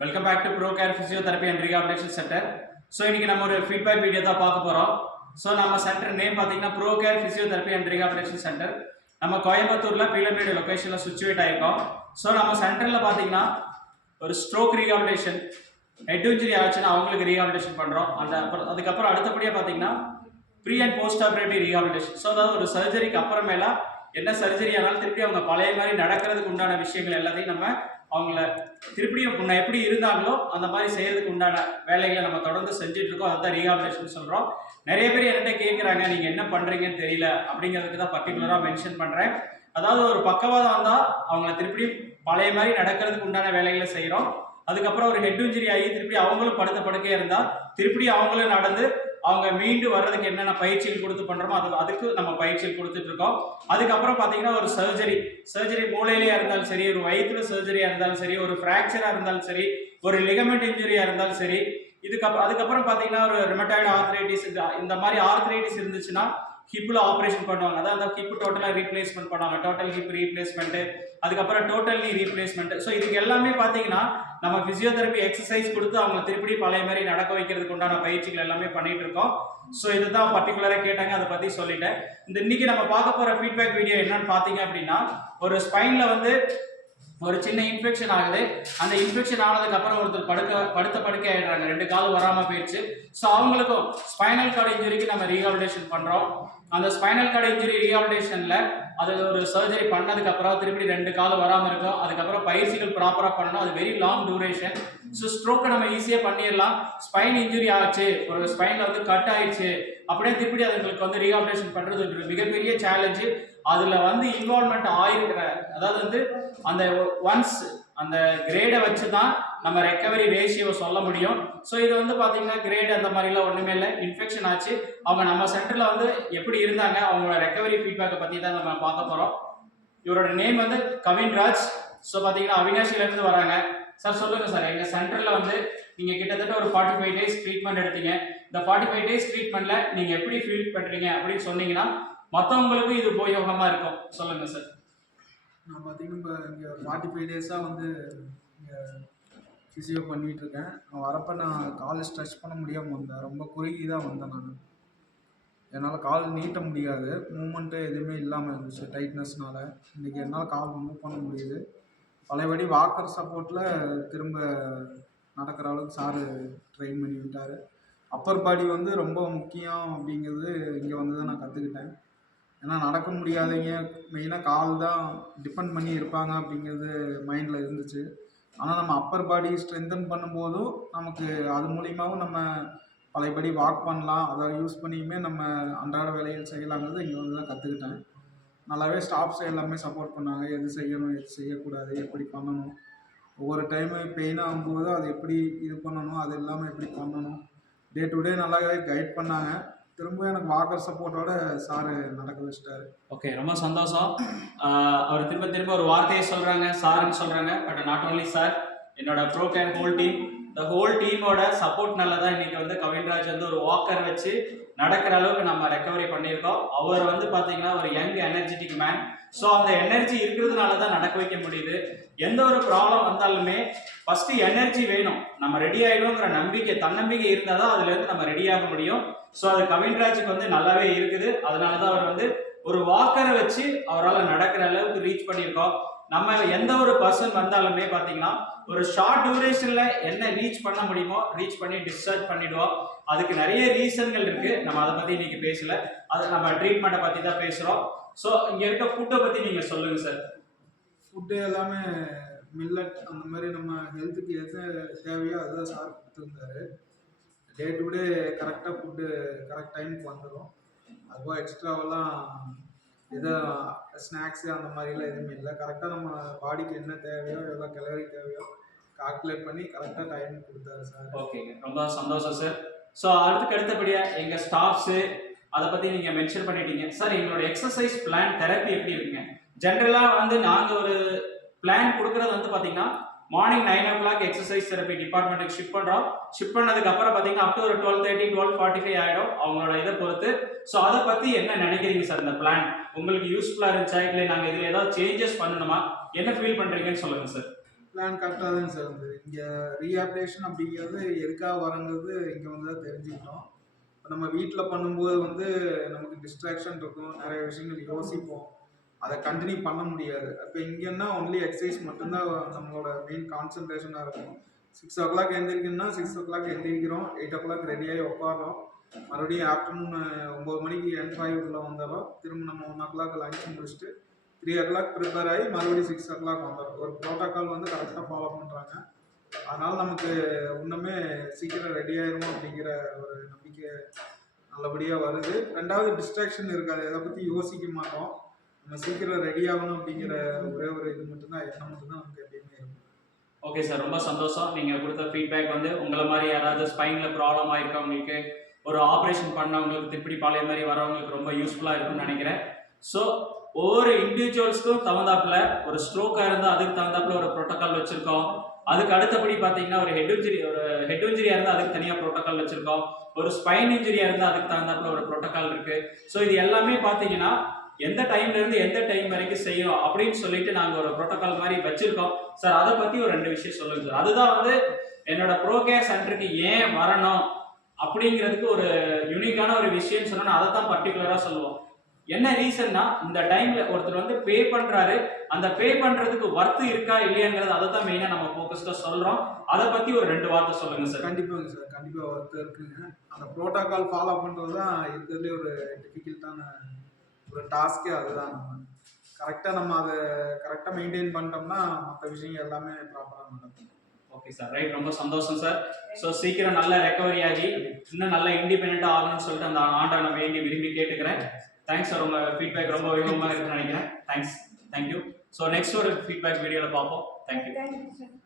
Welcome back to pro care physiotherapy and rehabilitation centre so இன்றைக்கி நம்ம ஒரு feedback video தான் பார்க்க போகிறோம் ஸோ நம்ம சென்டர் நேம் பார்த்தீங்கன்னா pro care physiotherapy and rehabilitation centre நம்ம கோயம்புத்தூரில் பீலமேடு லொக்கேஷனில் சுச்சுவேட் ஆகிருக்கோம் ஸோ நம்ம சென்டரில் பார்த்தீங்கன்னா ஒரு ஸ்ட்ரோக் ரீஹாபிலேஷன் ஹெட் இன்ஜுரி ஆச்சுன்னா அவங்களுக்கு ரீஹாபிலேஷன் பண்ணுறோம் அந்த அப்புறம் அதுக்கப்புறம் அடுத்தபடியாக பார்த்தீங்கன்னா pre and post operative rehabilitation so அதாவது ஒரு சர்ஜரிக்கு அப்புறமேலா என்ன சர்ஜரி ஆனாலும் திருப்பி அவங்க பழைய மாதிரி நடக்கிறதுக்கு உண்டான விஷயங்கள் எல்லாத்தையும் நம்ம அவங்கள திருப்பியும் நான் எப்படி இருந்தாங்களோ அந்த மாதிரி செய்யறதுக்கு உண்டான வேலைகளை நம்ம தொடர்ந்து செஞ்சுட்டு இருக்கோம். அதுதான் ரீஹாபிலேஷன் சொல்கிறோம் நிறைய பேர் என்கிட்ட கேட்குறாங்க நீங்கள் என்ன பண்ணுறீங்கன்னு தெரியல. அப்படிங்கிறதுக்கு தான் பர்டிகுலராக மென்ஷன் பண்ணுறேன் அதாவது ஒரு பக்கவாதம் வந்தால் அவங்கள திருப்பியும் பழைய மாதிரி நடக்கிறதுக்கு உண்டான வேலைகளை செய்கிறோம் அதுக்கப்புறம் ஒரு ஹெட் இன்ஜுரி ஆகி திருப்பி அவங்களும் படுத்த படுக்கையாக இருந்தால் திருப்பி அவங்களும் நடந்து அவங்க மீண்டு வர்றதுக்கு என்னென்ன பயிற்சிகள் கொடுத்து பண்ணுறோமோ அது அதுக்கு நம்ம பயிற்சிகள் கொடுத்துட்டு இருக்கோம். அதுக்கப்புறம் பார்த்தீங்கன்னா ஒரு சர்ஜரி சர்ஜரி மூளையிலேயே இருந்தாலும் சரி ஒரு வயிற்றுல சர்ஜரியாக இருந்தாலும் சரி ஒரு ஃப்ராக்சராக இருந்தாலும் சரி ஒரு லிகமெண்ட் இன்ஜுரியாக இருந்தாலும் சரி இதுக்கப்புறம் அதுக்கப்புறம் பார்த்தீங்கன்னா ஒரு ரிமட்டாய்டு ஆர்த்ரைட்டிஸ் இந்த மாதிரி ஆர்த்ரைட்டிஸ் இருந்துச்சுன்னா ஹிப்பில் ஆப்ரேஷன் பண்ணுவாங்க. அதான் அந்த ஹிப் டோட்டலாக ரீப்ளேஸ்மெண்ட் பண்ணுவாங்க. டோட்டல் ஹிப் ரீப்ளேஸ்மெண்ட்டு அதுக்கப்புறம் டோட்டல் நீ ரீப்ளேஸ்மெண்ட் ஸோ இதுக்கு எல்லாமே பார்த்தீங்கன்னா நம்ம ஃபிசியோதெரப்பி எக்ஸசைஸ் கொடுத்து அவங்க திருப்பி பழைய மாதிரி நடக்க வைக்கிறதுக்கு உண்டான பயிற்சிகள் எல்லாமே பண்ணிட்டு இருக்கோம். ஸோ இதுதான் பர்டிகுலராக கேட்டாங்க அதை பற்றி சொல்லிட்டேன். இந்த இன்னைக்கு நம்ம பார்க்க போகிற ஃபீட்பேக் வீடியோ என்னன்னு பார்த்தீங்க அப்படின்னா ஒரு ஸ்பைனில் வந்து ஒரு சின்ன இன்ஃபெக்ஷன் ஆகுது. அந்த இன்ஃபெக்ஷன் ஆனதுக்கு அப்புறம் ஒருத்தர் படுக்க படுத்த படுக்கை ஆயிடுறாங்க. ரெண்டு காலம் வராமல் போயிடுச்சு ஸோ அவங்களுக்கும் ஸ்பைனல் கார்டு இன்ஜுரிக்கு நம்ம ரீஹாபிலேஷன் பண்ணுறோம் அந்த ஸ்பைனல் கார்டு இன்ஜுரி ரீஹாபிலேஷன்ல அது ஒரு சர்ஜரி பண்ணதுக்கப்புறம் திருப்பி ரெண்டு காலம் வராமல் இருக்கும். அதுக்கப்புறம் பயிற்சிகள் ப்ராப்பராக பண்ணணும். அது வெரி லாங் டியூரேஷன் ஸோ ஸ்ட்ரோக்கை நம்ம ஈஸியாக பண்ணிடலாம். ஸ்பைன் இன்ஜுரி ஆச்சு. ஒரு ஸ்பைனில் வந்து கட் ஆயிடுச்சு. அப்படியே திருப்பி அதுங்களுக்கு வந்து ரீஹாபிலேஷன் பண்ணுறது ஒரு மிகப்பெரிய சேலஞ்சு அதில் வந்து இன்வால்மெண்ட் ஆயிருக்கிற அதாவது வந்து அந்த ஒன்ஸ் அந்த கிரேடை வச்சு தான் நம்ம ரெக்கவரி ரேஷியோவை சொல்ல முடியும். ஸோ இது வந்து பார்த்தீங்கன்னா கிரேட் அந்த மாதிரிலாம் ஒன்றுமே இல்லை. இன்ஃபெக்ஷன் ஆச்சு. அவங்க நம்ம சென்டரில் வந்து எப்படி இருந்தாங்க அவங்களோட ரெக்கவரி ஃபீட்பேக்கை பற்றி தான் நம்ம பார்க்க போகிறோம் இவரோட நேம் வந்து கவின் ராஜ் ஸோ பார்த்தீங்கன்னா அவினாஷிலேருந்து வராங்க. சார் சொல்லுங்கள் சார் எங்கள் சென்டரில் வந்து நீங்கள் கிட்டத்தட்ட ஒரு ஃபார்ட்டி ஃபைவ் டேஸ் ட்ரீட்மெண்ட் எடுத்தீங்க. இந்த ஃபார்ட்டி ஃபைவ் டேஸ் ட்ரீட்மெண்ட்டில் நீங்கள் எப்படி ஃபீல் பண்ணுறீங்க அப்படின்னு சொன்னீங்கன்னா மற்றவங்களுக்கும் இது உபயோகமாக இருக்கும். சொல்லுங்கள் சார் நான் பார்த்தீங்கன்னா இப்போ இங்கே ஃபார்ட்டி ஃபைவ் டேஸாக வந்து ஃபிசியோ பண்ணிகிட்ருக்கேன் அவன் வரப்போ நான் கால் ஸ்ட்ரெச் பண்ண முடியாமல் வந்தேன். ரொம்ப குறுகி தான் வந்தேன் நான். என்னால் கால் நீட்ட முடியாது. மூமெண்ட்டு எதுவுமே இல்லாமல் இருந்துச்சு டைட்னஸ்னால் இன்றைக்கி என்னால் கால் மூவ் பண்ண முடியுது. பழையபடி வாக்கர் சப்போர்ட்டில் திரும்ப நடக்கிற அளவுக்கு சாரு ட்ரெயின் பண்ணி விட்டார். அப்பர் பாடி வந்து ரொம்ப முக்கியம் அப்படிங்கிறது இங்கே வந்து தான் நான் கற்றுக்கிட்டேன் ஏன்னா நடக்க முடியாதவங்க மெயினாக கால் தான் டிபெண்ட் பண்ணி இருப்பாங்க அப்படிங்கிறது மைண்டில் இருந்துச்சு. ஆனால் நம்ம அப்பர் பாடி ஸ்ட்ரென்தன் பண்ணும்போதும் நமக்கு அது மூலியமாகவும் நம்ம பழையபடி வாக் பண்ணலாம். அதை யூஸ் பண்ணியுமே நம்ம அன்றாட வேலைகள் செய்யலாங்கிறது இங்கே வந்து தான் கற்றுக்கிட்டேன் நல்லாவே ஸ்டாஃப்ஸ் எல்லாமே சப்போர்ட் பண்ணாங்க. எது செய்யணும் எது செய்யக்கூடாது எப்படி பண்ணணும் ஒவ்வொரு டைமு பெயின் ஆகும்போது அது எப்படி இது பண்ணணும் அது இல்லாமல் எப்படி பண்ணணும். டே டு டே நல்லாவே கைட் பண்ணாங்க. திரும்ப எனக்கு வாக்கர் சப்போர்ட்டோட சாரு நடக்க வச்சிட்டாரு. ஓகே ரொம்ப சந்தோஷம். அவர் திரும்ப திரும்ப ஒரு வார்த்தையை சொல்றாங்க சார்னு சொல்றாங்க. பட் நாட் ஓன்லி சார் என்னோட ப்ரோ கேன் ஹோல் டீம் இந்த ஹோல் டீமோட சப்போர்ட்னால தான் இன்னைக்கு வந்து கவின்ராஜ் வந்து ஒரு வாக்கர் வச்சு நடக்கிற அளவுக்கு நம்ம ரெக்கவரி பண்ணியிருக்கோம். அவர் வந்து பார்த்தீங்கன்னா ஒரு யங் எனர்ஜெட்டிக் மேன் ஸோ அந்த எனர்ஜி இருக்கிறதுனால தான் நடக்க வைக்க முடியுது. எந்த ஒரு ப்ராப்ளம் வந்தாலுமே ஃபஸ்ட்டு எனர்ஜி வேணும். நம்ம ரெடி ஆயிடுங்கிற நம்பிக்கை தன்னம்பிக்கை இருந்தால் தான் அதுலேருந்து நம்ம ரெடி ஆக முடியும். ஸோ அது கவின்ராஜுக்கு வந்து நல்லாவே இருக்குது. அதனால தான் அவர் வந்து ஒரு வாக்கரை வச்சு அவரால் நடக்கிற அளவுக்கு ரீச் பண்ணியிருக்கோம். நம்ம எந்த ஒரு பர்சன் வந்தாலுமே பார்த்தீங்கன்னா ஒரு ஷார்ட் டியூரேஷனில் என்ன ரீச் பண்ண முடியுமோ ரீச் பண்ணி டிஸ்சார்ஜ் பண்ணிடுவோம். அதுக்கு நிறைய ரீசன்கள் இருக்குது நம்ம அதை பற்றி இன்னைக்கு பேசலை. அது நம்ம ட்ரீட்மெண்ட்டை பற்றி தான் பேசுகிறோம் ஸோ இங்க இருக்க ஃபுட்டை பத்தி நீங்க சொல்லுங்க சார் ஃபுட்டு எல்லாமே மில்லட் அந்த மாதிரி நம்ம ஹெல்த்துக்கு எது தேவையோ அதுதான் சார் கொடுத்துருந்தாரு. டே டு டே கரெக்டாக ஃபுட்டு கரெக்ட் டைமுக்கு வந்துடும் அதுவும் எக்ஸ்ட்ராவெல்லாம் எதோ ஸ்நாக்ஸு அந்த மாதிரிலாம் எதுவுமே இல்லை. கரெக்டாக நம்ம பாடிக்கு என்ன தேவையோ எவ்வளோ கலரி தேவையோ கால்குலேட் பண்ணி கரெக்டாக டைம் கொடுத்தாரு சார் ஓகேங்க ரொம்ப சந்தோஷம் சார் ஸோ அதுக்கு அடுத்தபடியா எங்க ஸ்டாஃப்ஸு அதை பத்தி நீங்க மென்ஷன் பண்ணிட்டீங்க. சார் எங்களோட எக்ஸசைஸ் பிளான் தெரப்பி எப்படி இருக்குங்க? ஜென்ரலா வந்து நாங்க ஒரு பிளான் கொடுக்கறது வந்து பாத்தீங்கன்னா morning nine o'clock exercise therapy டிபார்ட்மெண்ட்டுக்கு ஷிஃப்ட் பண்றோம். ஷிஃப்ட் பண்ணதுக்கு அப்புறம் பாத்தீங்கன்னா அப் டு ஒரு twelve thirty twelve forty five ஆயிடும் அவங்களோட இதை பொறுத்து. ஸோ அதை பத்தி என்ன நினைக்கிறீங்க சார் இந்த பிளான் உங்களுக்கு யூஸ்ஃபுல்லா இருந்துச்சா? இல்லை நாங்க இதுல ஏதாவது சேஞ்சஸ் பண்ணணுமா? என்ன ஃபீல் பண்றீங்கன்னு சொல்லுங்க சார் பிளான் கரெக்டாக தான் சார் இருந்தது. இங்கே ரீஹாபிலேஷன் அப்படிங்கிறது எதுக்காக வரங்கிறது இங்கே வந்து தான் தெரிஞ்சுக்கிட்டோம். நம்ம வீட்டில் பண்ணும்போது வந்து நமக்கு டிஸ்ட்ராக்ஷன் இருக்கும். நிறைய விஷயங்கள் யோசிப்போம். அதை கண்டினியூ பண்ண முடியாது. இப்போ இங்கன்னா ஒன்லி எக்ஸசைஸ் மட்டும்தான் நம்மளோட மெயின் கான்சன்ட்ரேஷனாக இருக்கும். சிக்ஸ் ஓ கிளாக் எழுந்திரிக்கணும்னா சிக்ஸ் ஓ கிளாக் எழுந்திருக்கிறோம். எயிட் ஓ கிளாக் ரெடியாகி உட்காரோம் மறுபடியும் ஆஃப்டர்நூன் ஒம்பது மணிக்கு என் ஃபைவ் உள்ள வந்தாலும் திரும்ப நம்ம ஒன் ஓ கிளாக் லஞ்ச் முடிச்சுட்டு த்ரீ ஓ கிளாக் ப்ரிப்பேர் ஆகி மறுபடியும் சிக்ஸ் ஓ கிளாக் வந்துடும் ஒரு ப்ரோட்டோக்கால் வந்து கரெக்டாக ஃபாலோ பண்ணுறாங்க அதனால் நமக்கு இன்னுமே சீக்கிரம் ரெடி ஆயிரும் அப்படிங்கிற ஒரு நம்பிக்கை நல்லபடியாக வருது. ரெண்டாவது டிஸ்ட்ராக்ஷன் இருக்காது. அதை பற்றி யோசிக்க மாட்டோம். நம்ம சீக்கிரம் ரெடி ஆகணும் அப்படிங்கிற ஒரே ஒரு இது மட்டும்தான் எண்ணம் மட்டும்தான் நமக்கு எப்பயுமே இருக்கும். ஓகே சார் ரொம்ப சந்தோஷம். நீங்கள் கொடுத்த ஃபீட்பேக் வந்து உங்களை மாதிரி யாராவது ஸ்பைனில் ப்ராப்ளம் ஆயிருக்கவங்களுக்கு ஒரு ஆப்ரேஷன் பண்ணவங்களுக்கு திருப்பி பழைய மாதிரி வரவங்களுக்கு ரொம்ப யூஸ்ஃபுல்லாக இருக்கும்னு நினைக்கிறேன். ஸோ ஒவ்வொரு இண்டிவிஜுவல்ஸ்க்கும் தகுந்தாப்புல ஒரு ஸ்ட்ரோக்காக இருந்தால் அதுக்கு தகுந்தாப்புல ஒரு ப்ரோட்டோக்கால் வச்சுருக்கோம். அதுக்கு அடுத்தபடி பார்த்தீங்கன்னா ஒரு ஹெட் இன்ஜுரி ஒரு ஹெட் இன்ஜுரியாக இருந்தால் அதுக்கு தனியாக ப்ரோட்டோக்கால் வச்சுருக்கோம். ஒரு ஸ்பைன் இன்ஜுரியாக இருந்தால் அதுக்கு தகுந்தாப்புல ஒரு ப்ரோட்டோக்கால் இருக்குது ஸோ இது எல்லாமே பார்த்தீங்கன்னா எந்த டைம்ல இருந்து எந்த டைம் வரைக்கும் செய்யும் அப்படின்னு சொல்லிட்டு நாங்கள் ஒரு ப்ரோட்டோக்கால் மாதிரி வச்சிருக்கோம். சார் அதை பற்றி ஒரு ரெண்டு விஷயம் சொல்லுங்க சார் அதுதான் வந்து என்னோட ப்ரோகே சென்டருக்கு ஏன் வரணும் அப்படிங்கிறதுக்கு ஒரு யூனிக்கான ஒரு விஷயம் சொன்னா அதை தான் பர்டிகுலராக சொல்லுவோம். என்ன ரீசன்னா இந்த டைம்ல ஒருத்தர் வந்து பே பண்றாரு. அந்த பே பண்றதுக்கு ஒர்த்து இருக்கா இல்லையாங்கிறது அதை தான் மெயினாக நம்ம ஃபோக்கஸ்டாக சொல்றோம். அதை பத்தி ஒரு ரெண்டு வார்த்தை சொல்லுங்க சார் கண்டிப்பாங்க சார் கண்டிப்பாக ஒர்க் இருக்குங்க. அந்த ப்ரோட்டோகால் ஃபாலோ பண்ணுறது தான் இருக்கிறதுலே ஒரு டிஃபிகல்ட்டான ஒரு டாஸ்க்கே அதுதான் நம்ம. கரெக்டாக நம்ம அதை கரெக்டாக மெயின்டைன் பண்ணிட்டோம்னா மற்ற விஷயங்கள் எல்லாமே ப்ராப்பராக நடக்கும். ஓகே சார் ரைட் ரொம்ப சந்தோஷம் சார் ஸோ சீக்கிரம் நல்ல ரெக்கவரி ஆகி இன்னும் நல்ல இண்டிபெண்ட்டாக ஆகணும்னு சொல்லிட்டு அந்த ஆண்டை நான் வேண்டி விரும்பி கேட்டுக்கிறேன். தேங்க்ஸ் சார் உங்கள் ஃபீட்பேக் ரொம்ப விவரமாக இருக்குன்னு நினைக்கிறேன். Thanks thank you so next ஒரு ஃபீட்பேக் வீடியோவில் பார்ப்போம். Thank you Thank.